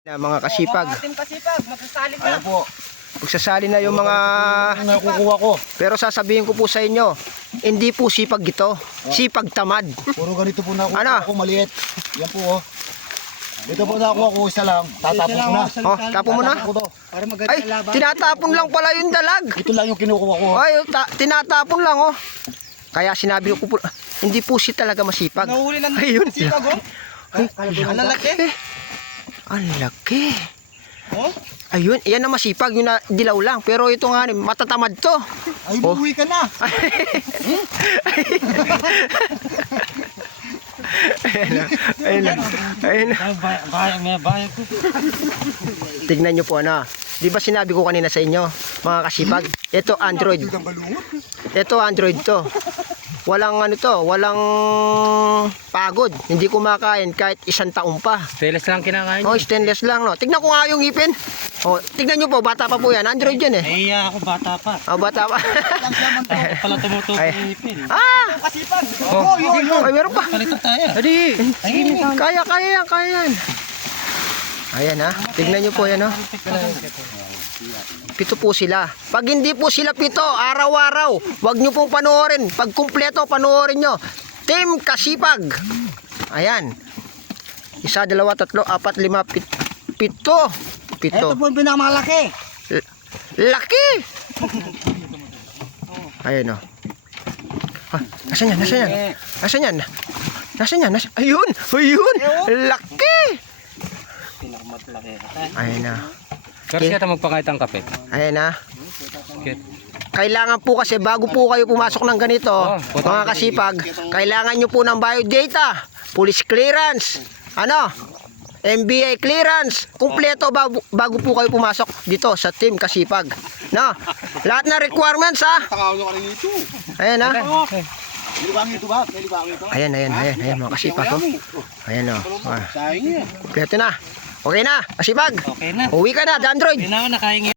Na mga kasipag. Ating kasipag, magsasali na. Ayan po. Magsasali na yung mga... Ang nakukuha ko. Pero sasabihin ko po sa inyo, hindi po sipag ito. Sipag tamad. Puro ganito po nakukuha Ano? ko, maliit. Yan po oh. Ito po nakukuha ko, isa lang. Tatapos ko na. Oh, tapo mo na. Tatapos ko to. Para maganda Ay, laban. tinatapon lang pala yung dalag. Ito lang yung kinukuha ko. Ay, tinatapon lang oh. Kaya sinabi ko po, hindi po si talaga masipag. Nahuli ng Ayun. kasipag, oh. Ang lalaki. Ang laki. Oh? Ayun, yan ang masipag, yung dilaw lang. Pero ito nga, matatamad to. Ay, Oh. buwi ka na. Ayun na. Ayun na. Bayag ko. Tignan nyo po ano. Di ba sinabi ko kanina sa inyo, mga kasipag, ito Android. Ito Android to. Walang ano to, walang pagod. Hindi kumakain kahit isang taon pa. Stainless lang kinakain. Oh, stainless lang no. Tignan ko nga yung ngipin. Oh, tignan nyo po, bata pa po yan. Android yan eh. Naiya ako bata pa. Oh, bata pa. Ako pala tumutubo Ay. ng ipin. Ah! Kasipag. Oh, Ay, meron pa. Palitan tayo. Adi. Kaya yan, kaya yan. Ayan ha. Tignan nyo po yan oh. Pito po sila. Pag hindi po sila pito, araw-araw, wag nyo pong panoorin. Pag kumpleto, panoorin nyo. Team Kasipag. Ayan. Isa, dalawa, tatlo, apat, lima, pito. Pito. Ito po yung pinakamalaki. Laki! Ayan o. Ah, nasan yan? Nasan yan? Nasan yan? Nasan yan? Ayun! Ayun! Laki! Pinakamatlaki. Ayan na. Pero siya tayo magpakait ang kape. Ayan na. Kit. Kailangan po kasi bago po kayo pumasok ng ganito, mga kasipag, kailangan nyo po ng biodata, police clearance, ano, MBA clearance, kumpleto bago po kayo pumasok dito sa Team Kasipag. No? Lahat na requirements ha. Ayan ha. Libang ito ba? Libang ito. Ayan mga kasipag. Oh. Ayan o. Kumpleto na. Okay na, Kasipag. Okay na. Uwi ka na, the Android. Hindi na ako nakahingi.